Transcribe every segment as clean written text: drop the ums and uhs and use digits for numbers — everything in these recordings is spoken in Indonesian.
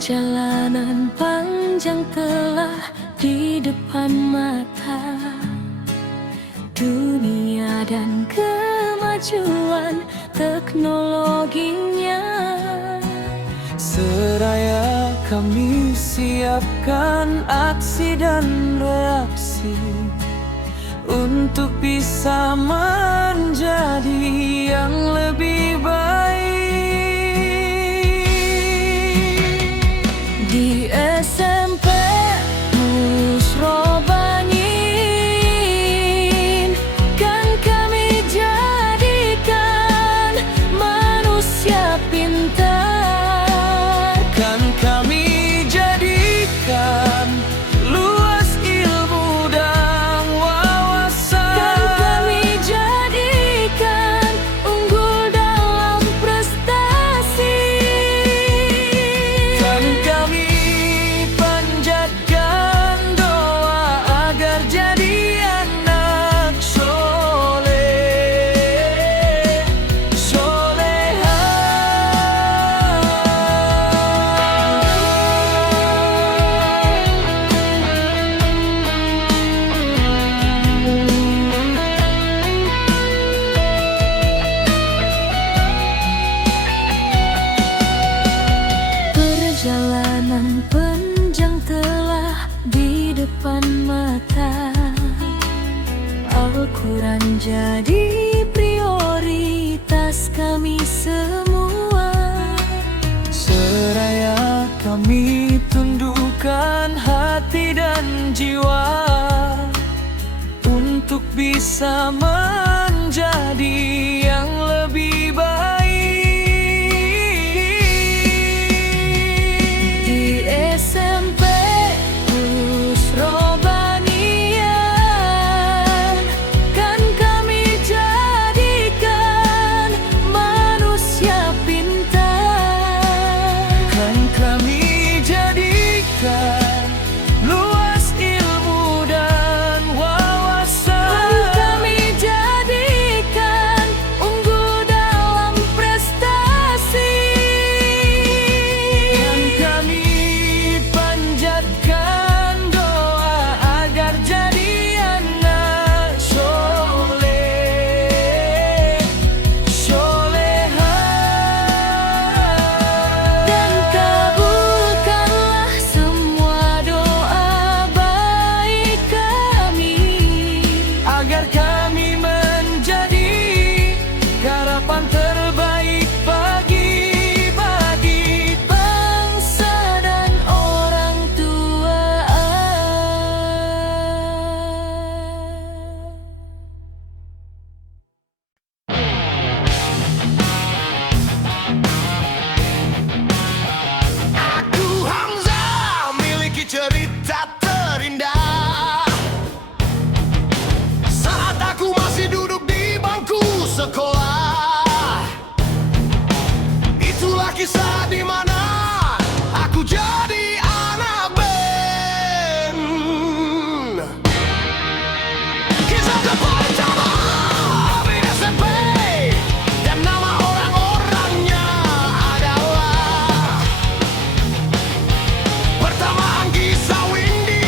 Perjalanan panjang telah di depan mata, dunia dan kemajuan teknologinya. Seraya kami siapkan aksi dan reaksi untuk bisa menjadi yang lebih baik. Di SMP Musrobanin kan kami jadikan manusia pintar. Kan kami jadikan luas ilmu dan wawasan. Kan kami jadikan unggul dalam prestasi. Kan kami panjatkan doa agar jadi anak soleh, soleha. Perjalanan panjang telah di depan mata, Al-Quran jadi prioritas kami semua. Seraya kami tundukkan hati dan jiwa untuk bisa menjadi yang lebih baik. Di SMP Musrobanian kan kami jadikan manusia pintar. Kan kami jadikan luas ilmu dan wawasan. Kan kami jadikan unggul dalam prestasi. Kan kami panjatkan doa agar jadi anak soleh, soleha. Dan kabulkanlah semua doa baik kami, Agar kami menjadi harapan terbaik bagi bangsa dan orang tua. Aku Hamzah, miliki cerita terindah. Saat aku masih duduk di bangku sekolah, itulah kisah di mana aku jadi anak band. Kisah pertama di SMP dan nama orang-orangnya adalah pertama Anggi Sawindi,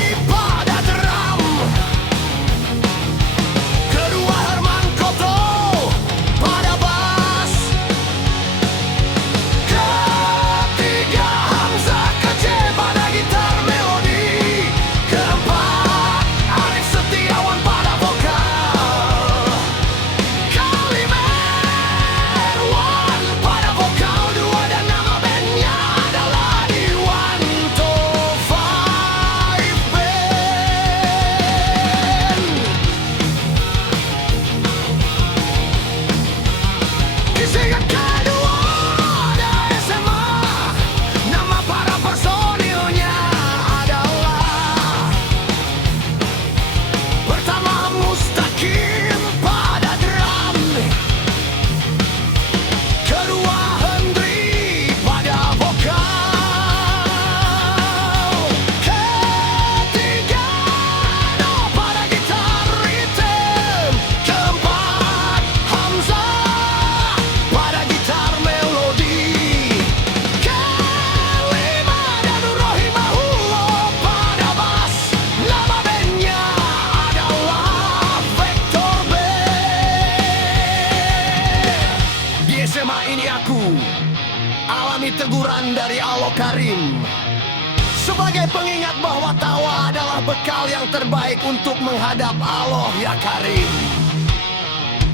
Sebagai pengingat bahwa tawa adalah bekal yang terbaik untuk menghadap Allah ya Karim.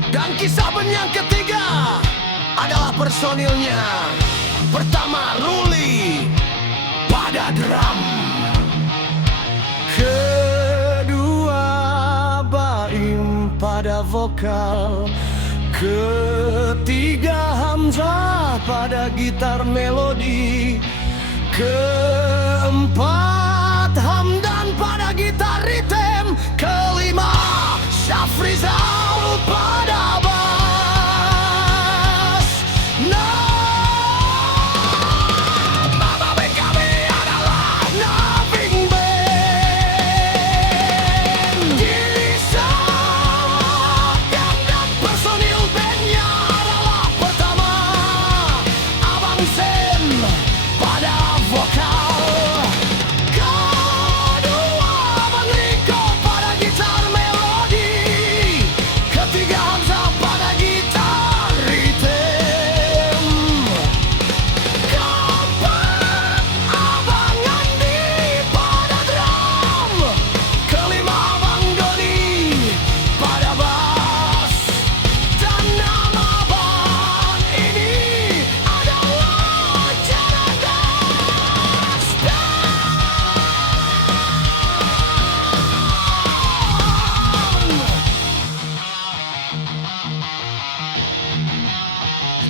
Dan kisah Ben yang ketiga adalah personilnya. Pertama Ruli pada drum, kedua Baim pada vokal, ketiga Hamzah pada gitar melodi, keempat Hamdan pada gitar ritem, kelima Syafrizal pada bass. Nama band kami adalah Naving Band. Kisah dan personil bandnya adalah pertama Abang Zen pada vokal, kedua Abang Riko pada gitar melodi, ketiga Hamzah pada gitar ritem, keempat Abang Andi pada drum, kelima Abang Doni pada bass. Dan nama band ini adalah Ceradas Band.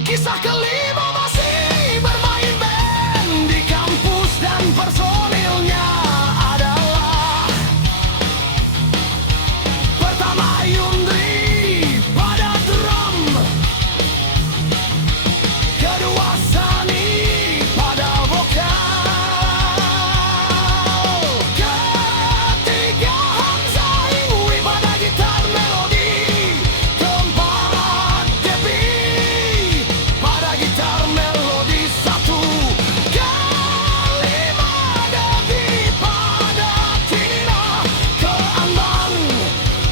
Kisah kelima masih bermain band di kampus dan personilnya adalah pertama Yundri pada drum, kedua Sani pada vokal, ketiga Hamzah Ingwi pada gitar melodi, keempat Depi pada gitar melodi satu, kelima Depi pada tira, keenam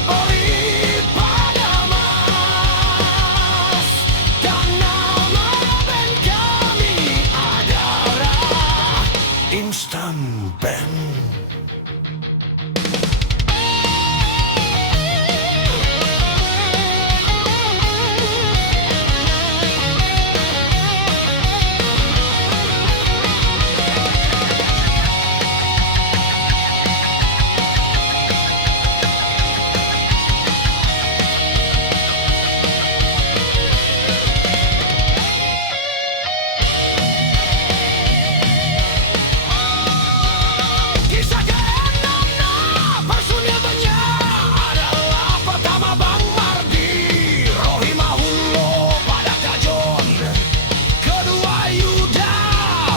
Ori pada mas. Dan nama band kami adalah Instant Band. Kisah keenam personil bandnya adalah pertama Bang Mardi Rohimahullah pada kajon, kedua Yuda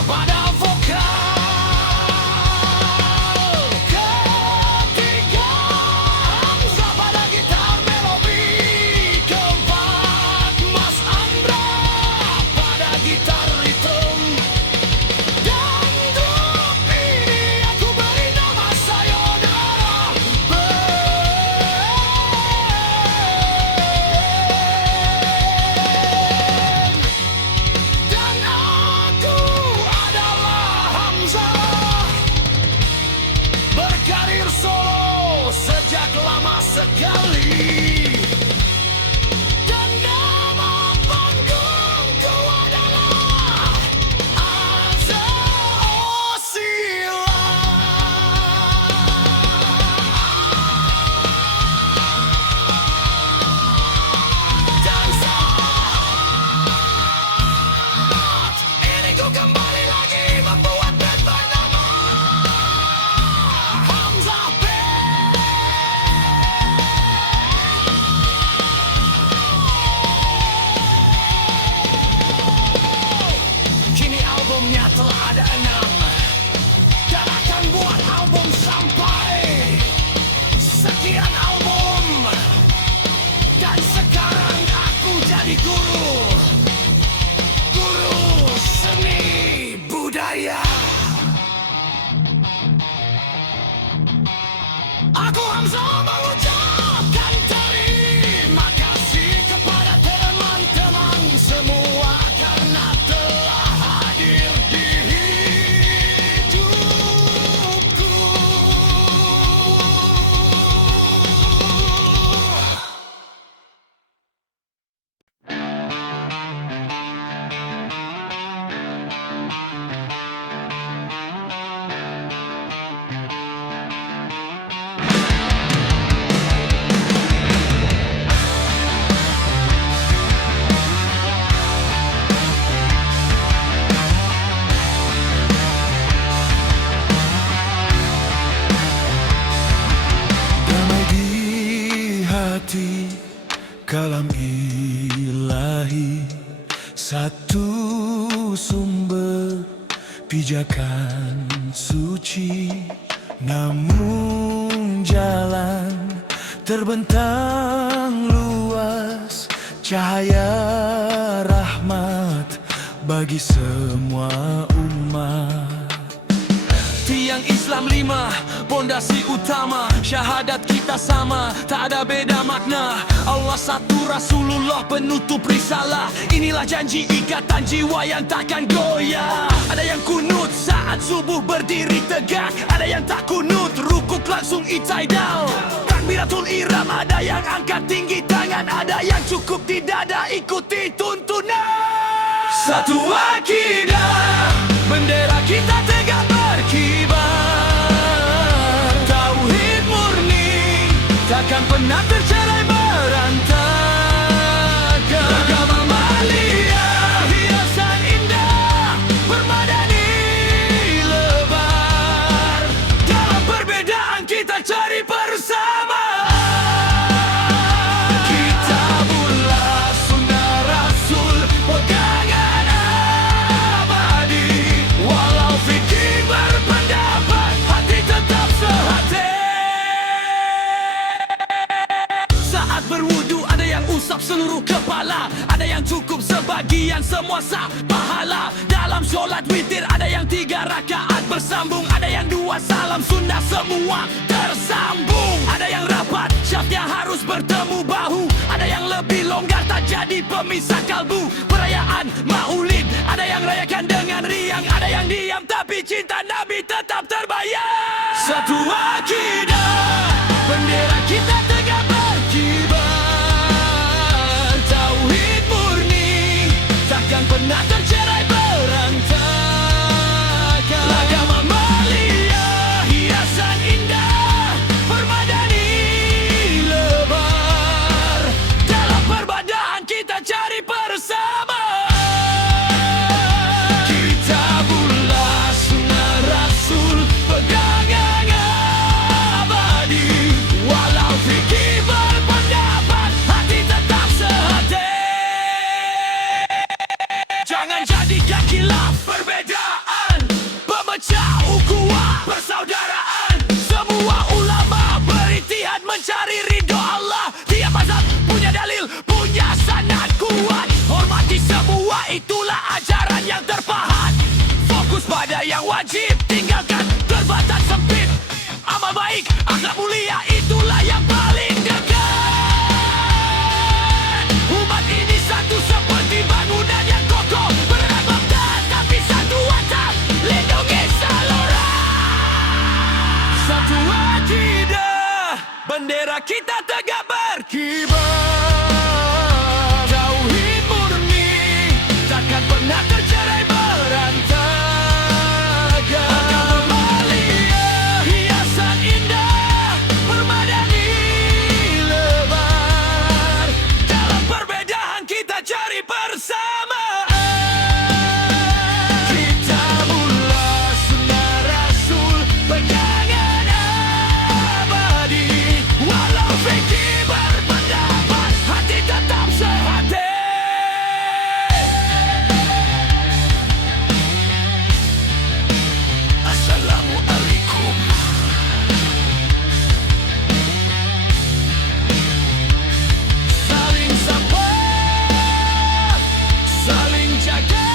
pada vokal, ketiga Hamzah pada gitar melodi, keempat Mas Andra pada gitar ritem. Dan untuk ini aku beri nama Sayonara Band. Dan aku adalah Hamzah, berkarir solo sejak lama sekali. Dan nama panggungku adalah Aza Osila. Dan saat ini ku kembali lagi membuat band bernama Hamzah Band. Pijakan suci, namun jalan terbentang luas, cahaya rahmat bagi semua umat. Tiang Islam 5, pondasi utama, syahadat kita sama, tak ada beda makna. Allah satu, Rasulullah penutup risalah. Inilah janji ikatan jiwa yang takkan goyah. Ada yang kunut saat subuh berdiri tegak, ada yang tak kunut, rukuk langsung itai down. Takbiratul ihram, ada yang angkat tinggi tangan, ada yang cukup di dada ikuti tuntunan. Satu akidah, bendera kita tegak berkibar. Tauhid murni, takkan pernah tercerai berantakan. Agama Malia, hiasan indah, permadani lebar. Dalam perbedaan kita cari persamaan. Kitabullah, sunnah Rasul, pegangan abadi. Walau fikih berpendapat, hati tetap sehati. Saat berwudu ada yang usap seluruh kepala, ada yang cukup sebagian, semua sah pahala. Dalam sholat witir ada yang 3 rakaat bersambung, ada yang 2 salam sunnah semua tersambung. Ada yang rapat, syafnya harus bertemu bahu, ada yang lebih longgar tak jadi pemisah kalbu. Perayaan maulid, ada yang rayakan dengan riang, ada yang diam tapi cinta Nabi tetap terbayang. Satu akidah, bendera kita tegak berkibar. Tauhid murni, takkan pernah tercerai berantakan. Agama Malia, hiasan indah, permadani lebar. Dalam perbedaan kita cari persamaan. Kitabullah, sunnah Rasul, pegangan abadi. Walau fikih berpendapat, hati tetap sehati. Jangan jadikan khilaf perbedaan pemecah ukhuwah persaudaraan. Semua ulama berijtihad mencari ridho Allah. Tiap mazhab punya dalil, punya sanad kuat. Hormati semua, itulah ajaran yang terpahat. Fokus pada yang wajib, tinggalkan terbatas sempit. Amal baik, akhlak mulia, itulah yang paling dekat. Umat ini satu seperti bangunan yang kokoh, beragam tetapi satu atap, lindungi salora. Satu akidah, bendera kita tegak berkibar. Tauhid murni, takkan pernah tercerai berantakan. Agama Malia, hiasan indah, permadani lebar. Dalam perbedaan kita cari persamaan. Kitabullah, sunnah Rasul, pegangan abadi. Walau fikih berpendapat, hati tetap sehati. Assalamualaikum. Saling sapa, saling jaga.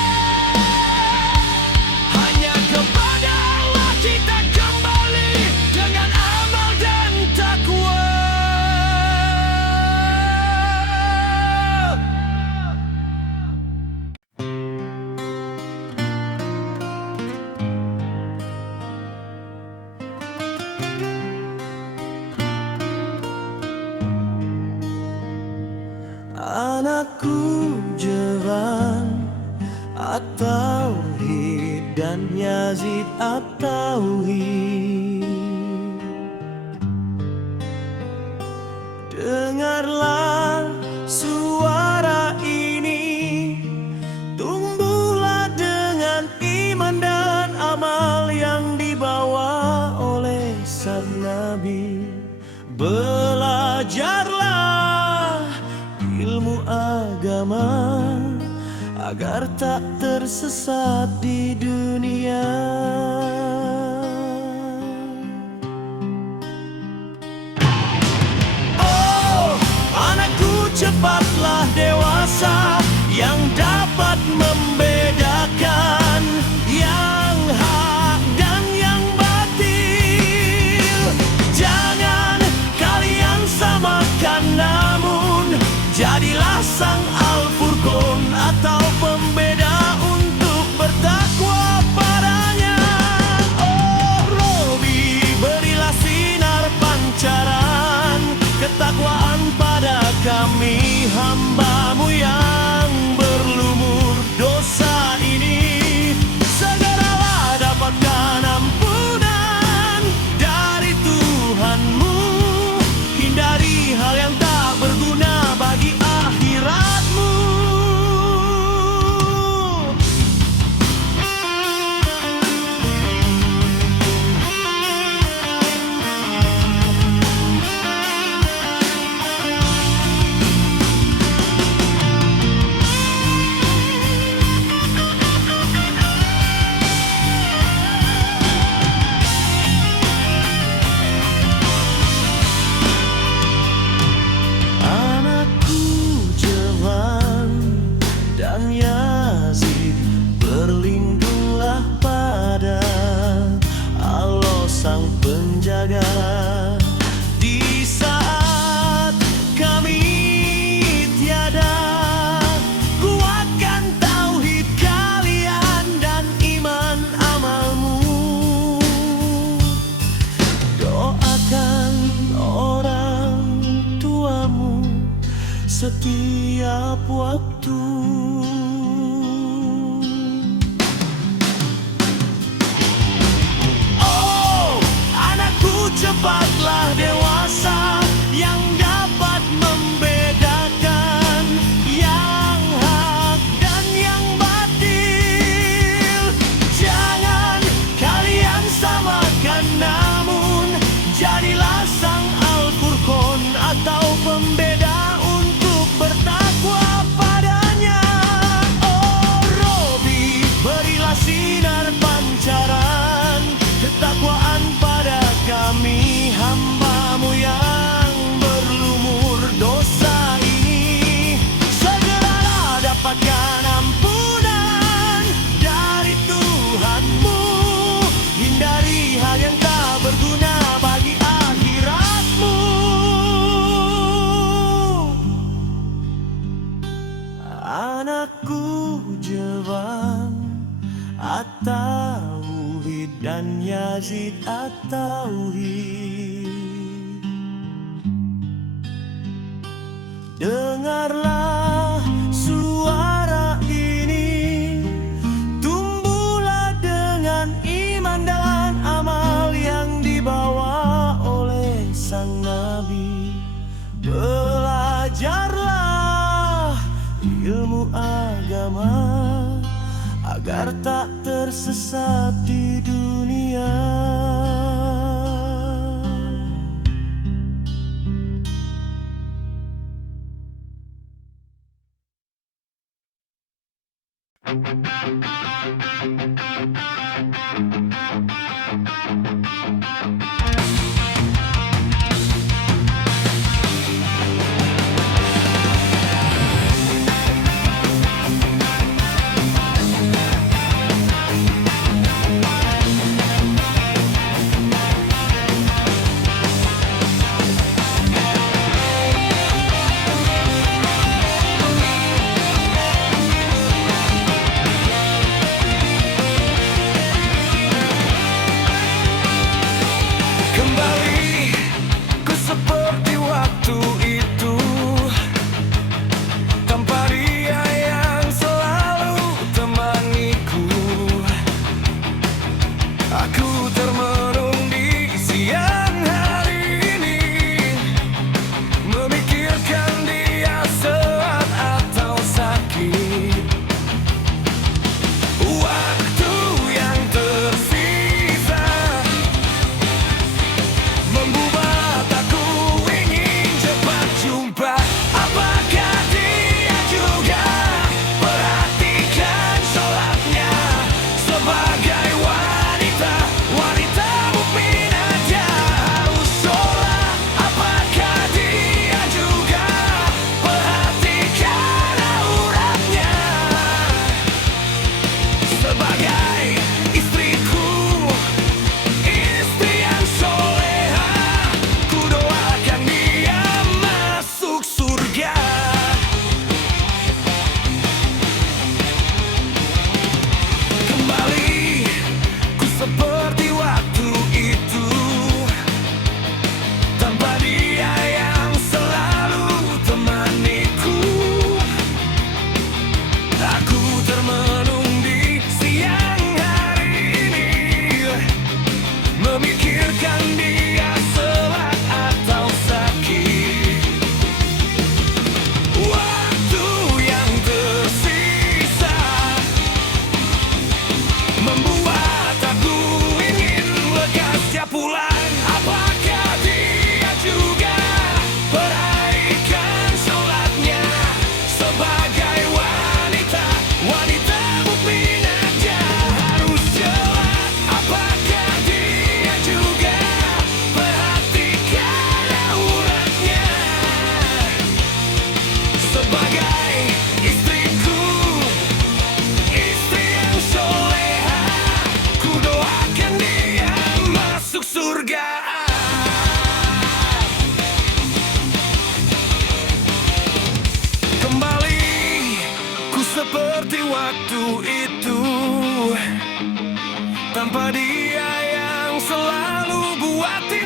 Hanya kepada Allah kita kembali dengan amal dan takwa. Anakku Jeran At-Tauhid dan Yazid At-Tauhid, dengarlah suara ini, tumbuhlah dengan iman dan amal yang dibawa oleh sang Nabi. Belajarlah ilmu agama agar tak tersesat di dunia. Oh, anakku, cepatlah dewasa yang dapat membedakan yang hak dan yang batil. Jangan kalian samakan, namun jadilah sang Al-Furqan atau pembeda untuk bertakwa padanya. Oh Robi, berilah sinar pancaran ketakwaan pada kami hamba-Mu yang berlumur dosa ini. Segeralah dapatkan ampunan dari Tuhan-Mu, hindari hal yang tak berguna bagi akhirat-Mu. Anakku Javan dan Yazid, berlindunglah pada Allah Sang Penjaga. Di saat kami tiada, kuatkan tauhid kalian dan iman amalmu. Doakan orang tuamu setiap waktu. Oh, anakku, cepatlah dewasa yang dapat membedakan yang hak dan yang batil. Jangan kalian samakan, namun jadilah sang Al-Furqan atau pembeda untuk bertakwa padanya. Oh Robi, berilah sinar pancaran ketakwaan pada kami hamba-Mu yang berlumur dosa ini. Segeralah dapatkan ampunan dari Tuhan-Mu, hindari hal yang tak berguna bagi akhirat-Mu. Anakku Javan At-Tauhid dan Yazid At-Tauhid, dengarlah suara ini, tumbuhlah dengan iman dan amal yang dibawa oleh sang Nabi. Belajarlah ilmu agama agar tak tersesat di dunia.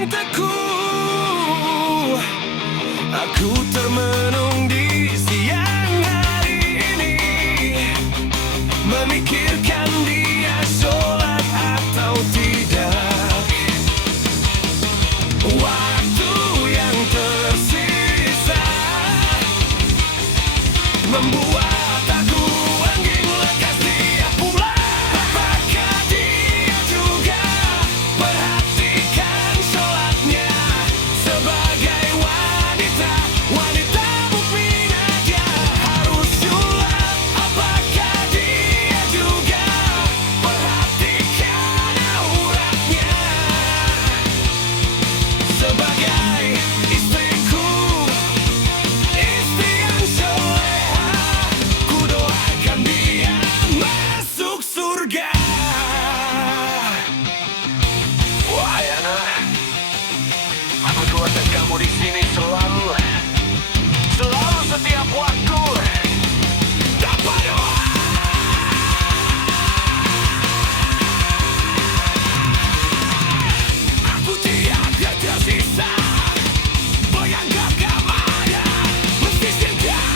yang teguh. Aku termenung di siang hari ini, memikirkan dia sholat atau tidak. Waktu yang tersisa membuat aku angging lekas dia pula. Apakah dia juga perhatikan sholatnya sebagai wanita, wanita mukminah dia harus sholat. Apakah dia juga perhatikan auratnya sebagai istriku, istri yang soleha. Ku doakan dia masuk surga. Wahai anak, aku doakan kamu di sini selalu setiap waktu. Tanpa doa aku tiada tersisa. Menganggap kepada mesti singgah.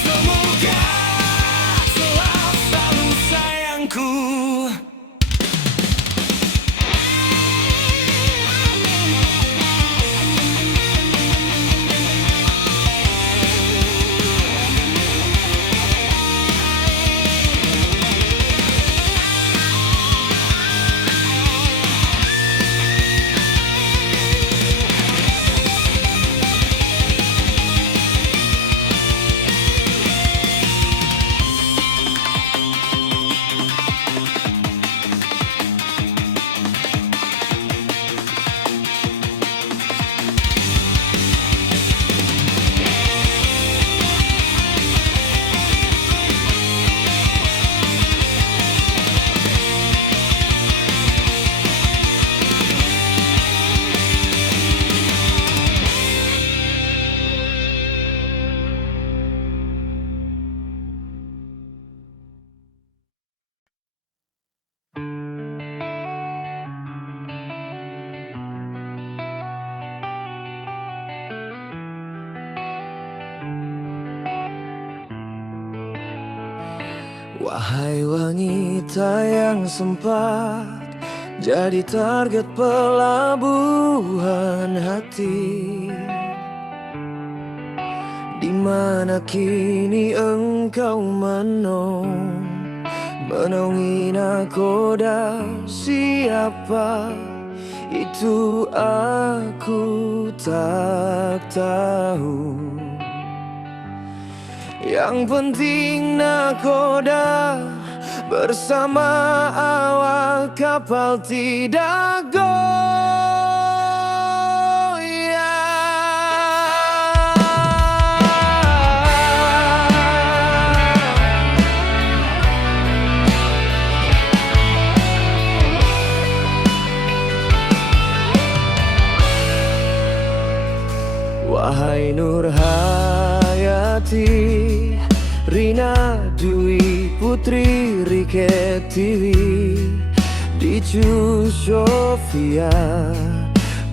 Semoga selalu sayangku. Wahai wanita yang sempat jadi target pelabuhan hati, di mana kini engkau menongi nakoda siapa itu aku tak tahu. Yang penting nakoda bersama awak kapal tidak goyah. Wahai Nur Hayati, Rina Dwi Putri Riketiwi, Dicu Sofia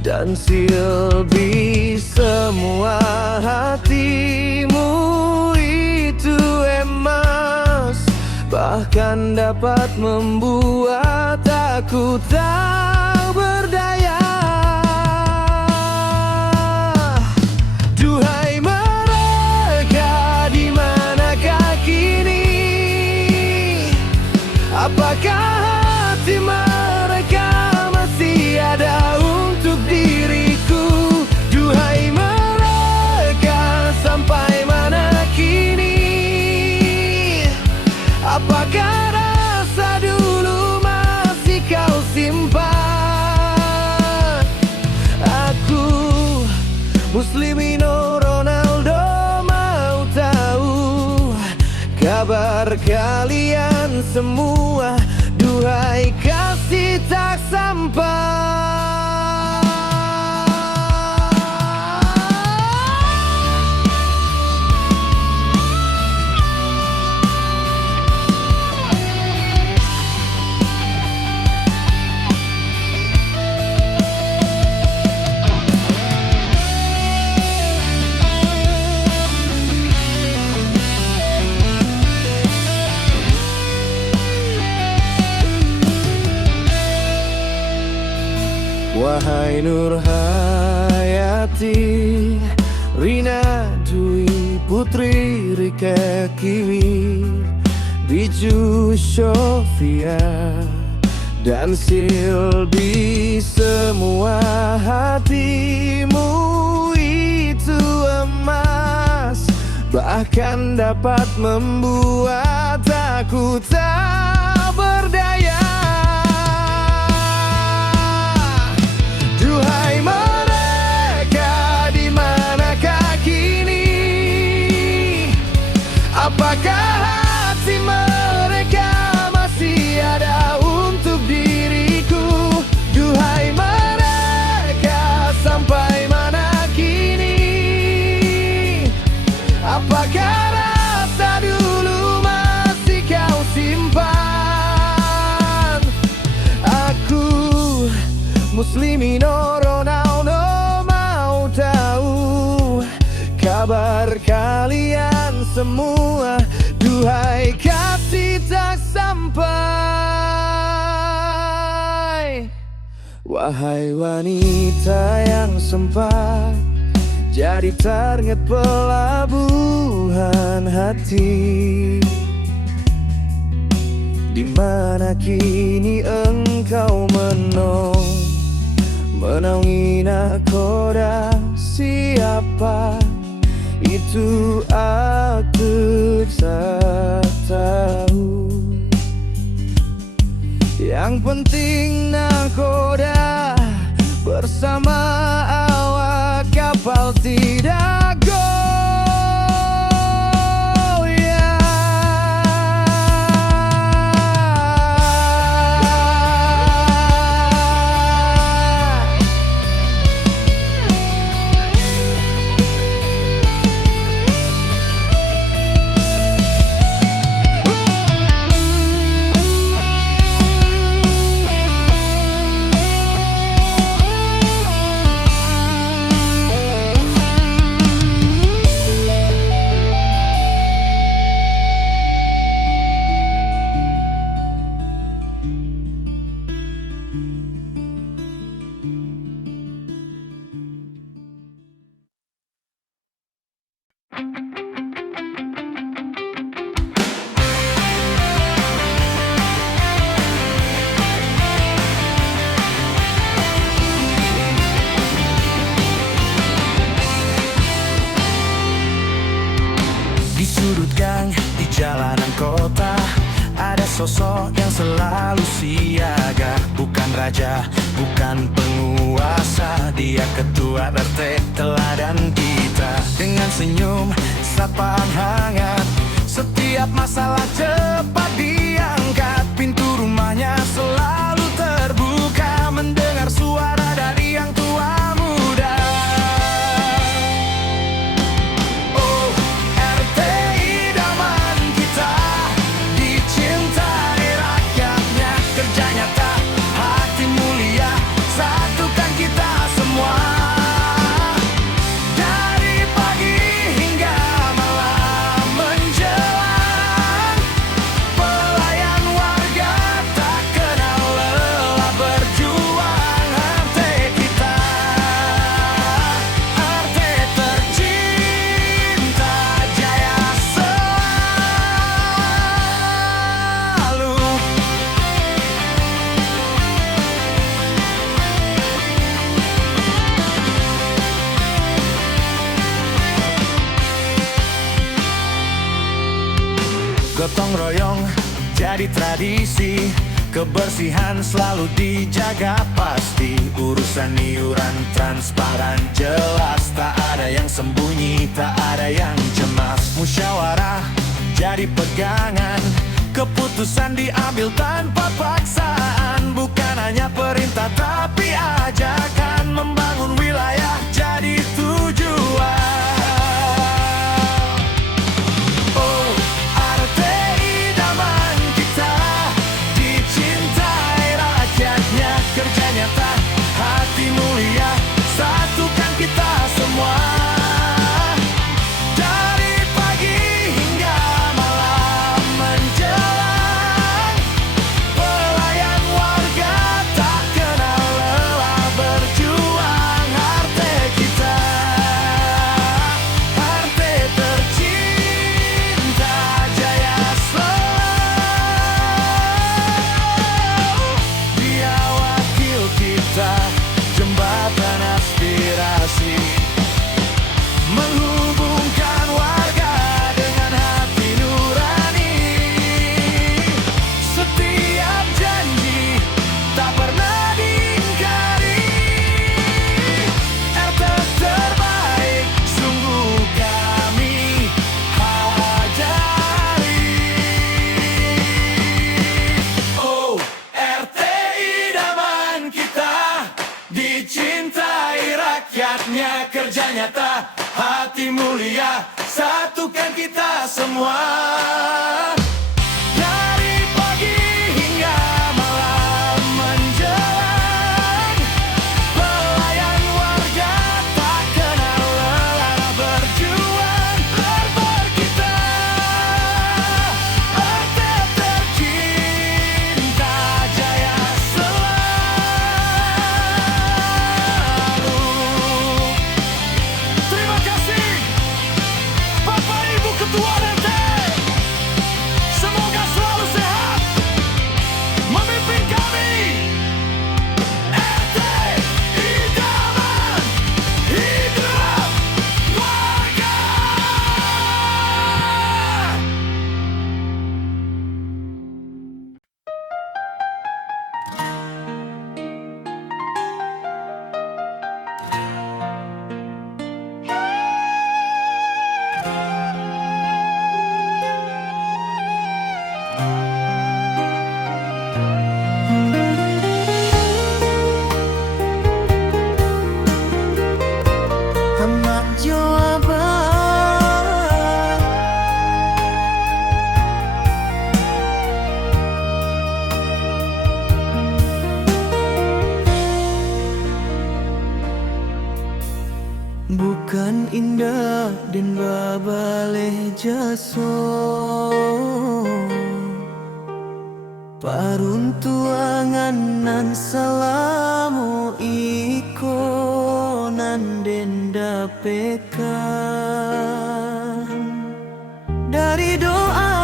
dan Silbi, semua hatimu itu emas, bahkan dapat membuat aku tak berdaya. Duhai mereka, di manakah kini? Apakah hati mereka masih ada untuk diriku? Duhai mereka, sampai mana kini? Apakah rasa dulu masih kau simpan? Aku Muslimino Ronaldo mau tahu kabar kalian semua. Duhai kasih tak sampai. Wahai Nur Hayati, Rina Dwi Putri Rika Kiwi, Biju Sofia dan Silbi, semua hatimu itu emas, bahkan dapat membuat aku tak berdaya. Duhai mereka, di manakah kini? Apakah hati mereka masih ada untuk diriku? Duhai mereka, sampai mana kini? Apakah rasa dulu masih kau simpan? Aku Muslimin Ronaldo mau tahu kabar kalian semua. Duhai kasih tak sampai. Wahai wanita yang sempat jadi target pelabuhan hati, di mana kini engkau menaungi nakoda? Siapa itu aku tak tahu. Yang penting nakoda bersama awak kapal tidak sudut gang di jalanan kota, ada sosok yang selalu siaga. Bukan raja, bukan penguasa, dia ketua RT teladan kita. Dengan senyum, sapaan hangat, setiap masalah cepat diangkat. Pintu rumahnya selalu terbuka, mendengar suara dari yang tua muda. Gotong royong jadi tradisi, kebersihan selalu dijaga pasti. Urusan iuran transparan jelas, tak ada yang sembunyi, tak ada yang cemas. Musyawarah jadi pegangan, keputusan diambil tanpa paksaan. Bukan hanya perintah tapi ajakan, membangun wilayah jadi tujuan. Kerja nyata, hati mulia, satukan kita semua. Dari pagi hingga malam menjelang nyata, hati mulia, satukan kita semua. Dari pagi hingga malam menjelang, pelayan warga tak kenal lelah berjuang. Lebar kita, tetap tercinta, jaya selalu. Terima kasih Bapak Ibu Ketua RT. Semoga selalu sehat memimpin kami. RT Idaman Hidup Warga. Amat jawaban bukan indah dan babaleh jaso paruntuangan nan salamu iko nan denda pekan dari doa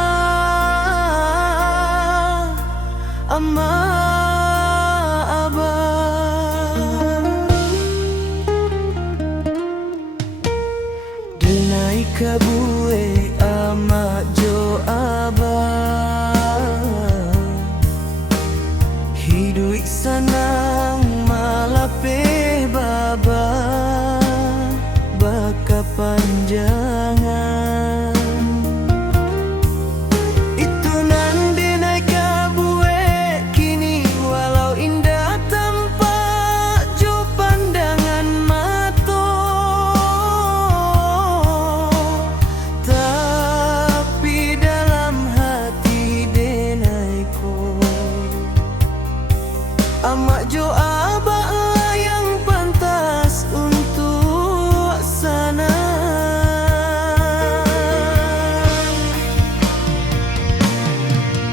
ama abah denai kabue ama jo abah hidup sanang malape baba baka panjangan itu nande naik kabue kini walau indah tanpa jo pandangan mato tapi dalam hati denaiko amak jo abah yang pantas untuk sana.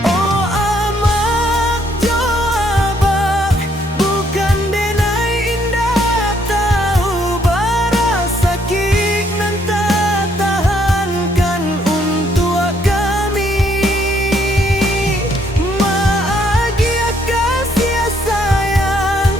Oh amak jo abah bukan denai indah tahu bara sakit nan tak tahankan untuk kami. Bahagia kasih sayang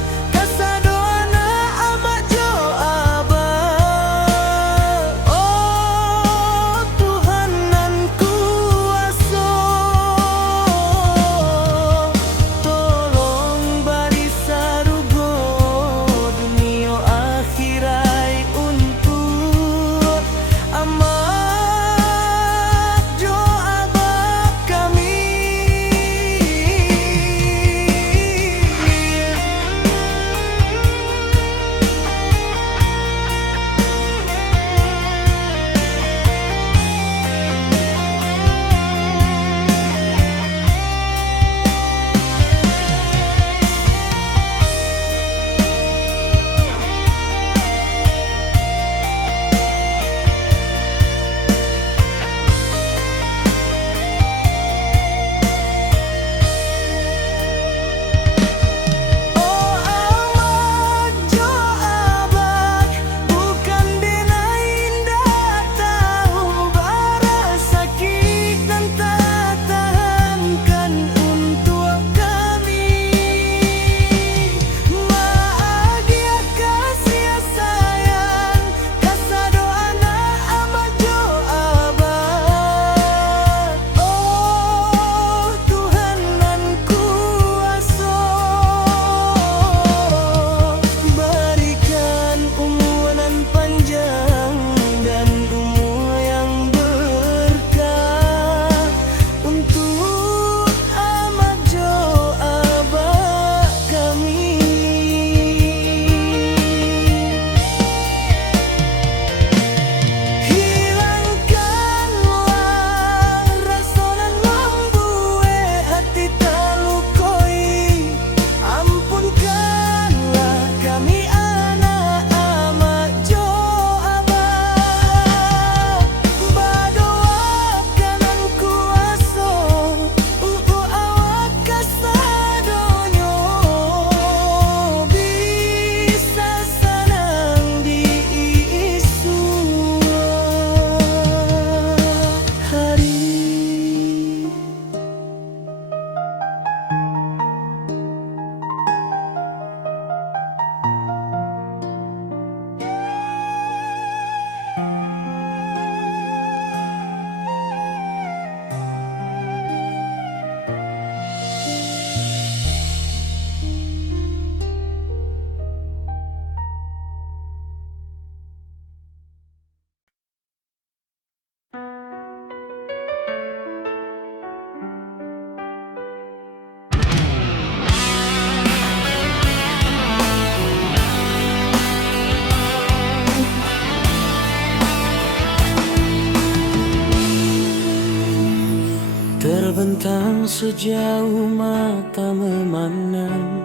sejauh mata memandang,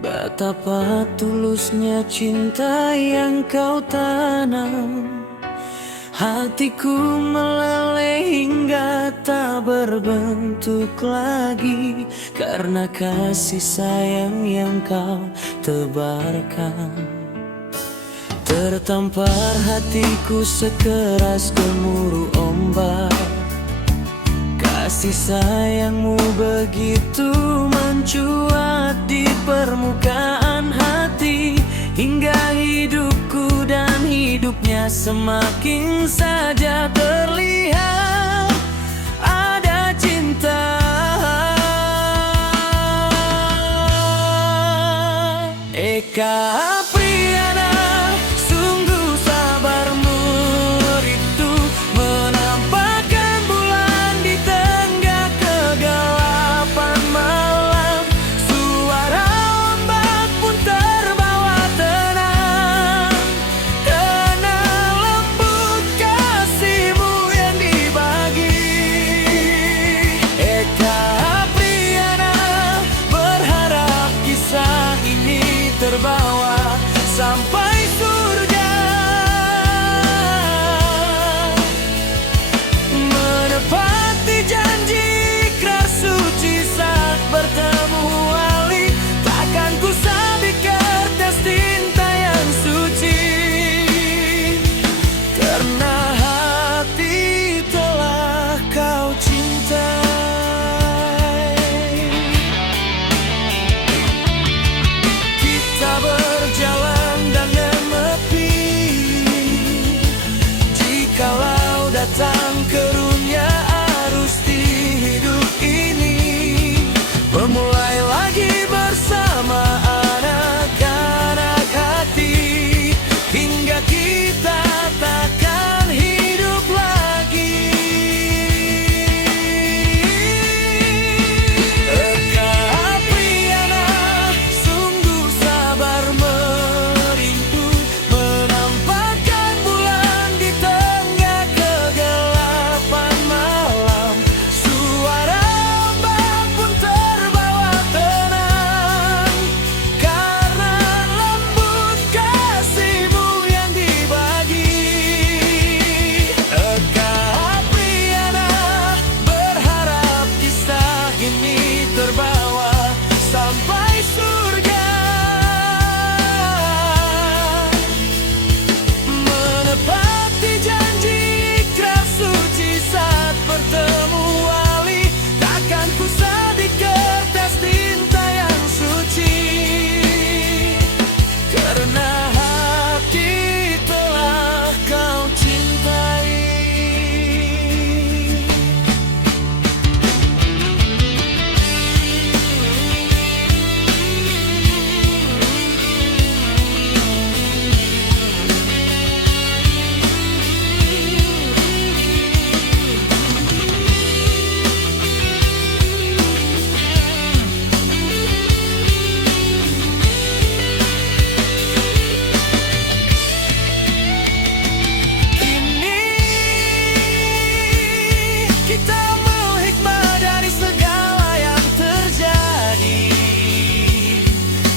betapa tulusnya cinta yang kau tanam. Hatiku meleleh hingga tak berbentuk lagi, karena kasih sayang yang kau tebarkan. Tertampar hatiku sekeras gemuruh ombak, kasih sayangmu begitu mencuat di permukaan hati, hingga hidupku dan hidupnya semakin saja terlihat ada cinta. Eka Apriana, sungguh sabarmu rindu menampakkan bulan di tengah kegelapan malam. Suara ombak pun terbawa tenang, karena lembut kasihmu yang dibagi. Eka Apriana berharap kisah ini terbawa sampai surga, menepati janji ikrar suci saat bertemu wali. Takkan ku sabik kertas tinta yang suci, karena hati telah kau cintai. Kita berjalan dan menepi, jikalau datang kerunya arus di hidup ini, memulai lagi bersama anak-anak hati, hingga kita takkan hidup lagi. Eka Apriana, sungguh sabar merindu menampakkan bulan di tengah kegelapan malam. Suara ombak pun terbawa tenang, karena lembut kasihmu yang dibagi. Eka Apriana berharap kisah ini terbawa sampai surga, menepati janji ikrar suci saat bertemu wali. Takkan ku sabik kertas tinta yang suci, karena hati telah kau cintai. Kini kita menghikmah dari segala yang terjadi,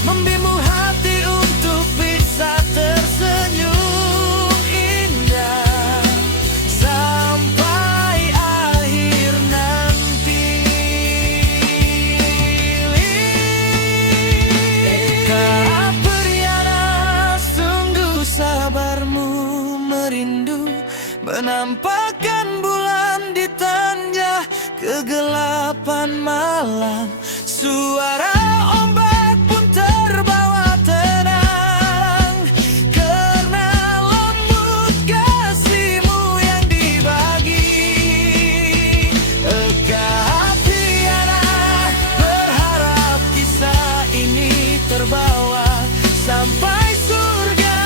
membimbing hati untuk bisa tersenyum indah sampai akhir nanti. Eka Apriana, sungguh sabarmu merindu menampakkan bulan di tengah kegelapan malam. Suara ombak pun terbawa tenang, karena lembut kasihmu yang dibagi. Eka Apriana berharap kisah ini terbawa sampai surga,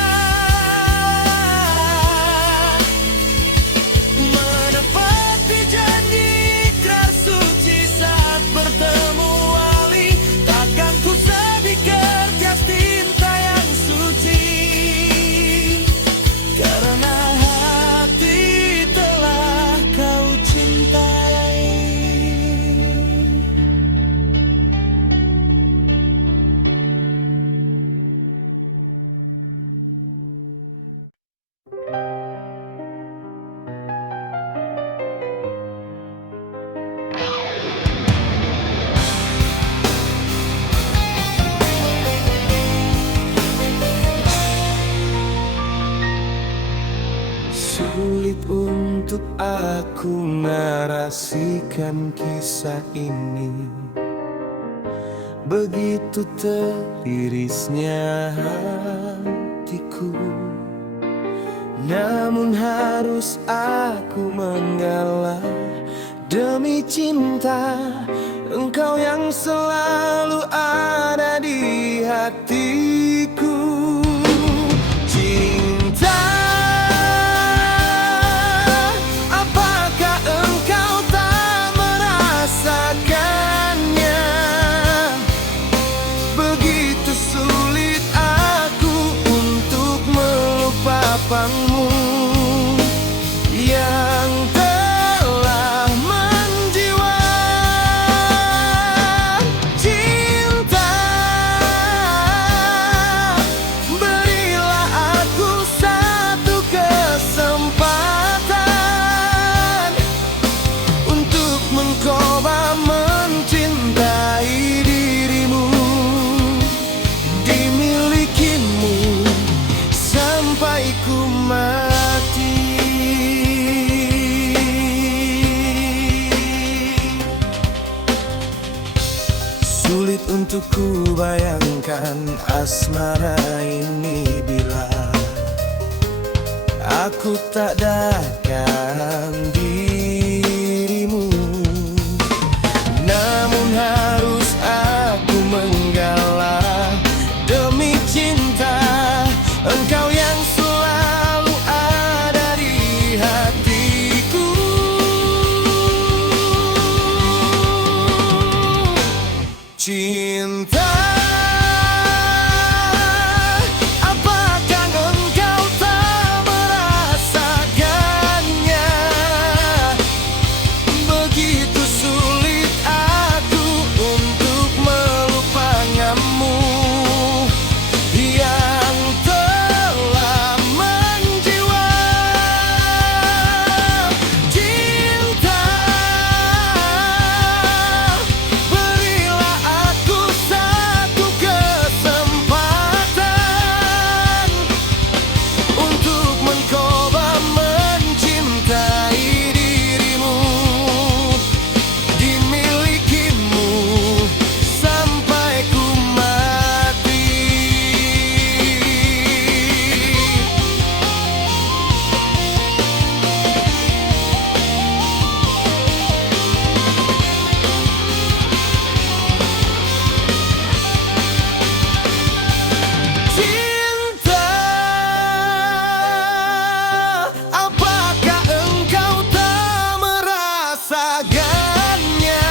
menepati janji ikrar suci saat bertemu wali. aku narasikan kisah ini, begitu teririsnya hatiku. Namun harus aku mengalah demi cinta engkau yang selalu ada di hatiku. Cinta, apakah engkau tak merasakannya? Begitu sulit aku untuk melupakanmu yang telah menjiwa. Cinta, berilah aku satu kesempatan untuk mencoba mencintai dirimu, dimilikimu sampai ku mati. Sulit untuk ku bayangkan asmara ini bila aku tak datang dirimu. Namun harus aku menggalah demi cinta engkau yang selalu ada di hatiku. Cinta, apakah engkau tak merasakannya? Begitu sulit aku untuk melupakanmu yang telah menjiwa. Cinta, berilah aku satu kesempatan untuk mencoba mencintai dirimu, dimilikimu sampai ku mati. Cinta, apakah engkau tak merasakannya?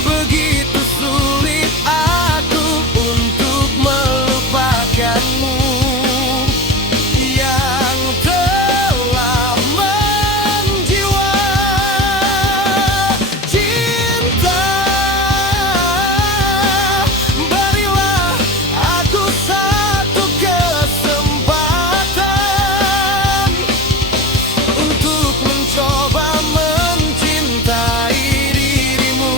Begitu sulit aku untuk melupakanmu yang telah menjiwa. Cinta, berilah aku satu kesempatan untuk mencoba mencintai dirimu,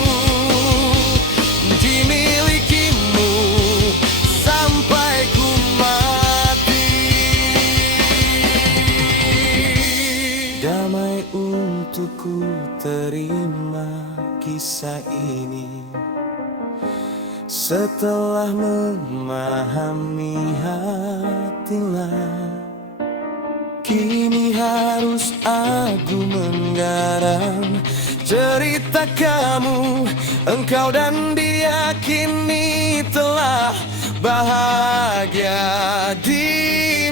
dimilikimu sampai ku mati. Damai untukku terima kisah ini setelah memahami hatilah. Kini harus aku menggarap cerita kamu, engkau dan dia kini telah bahagia di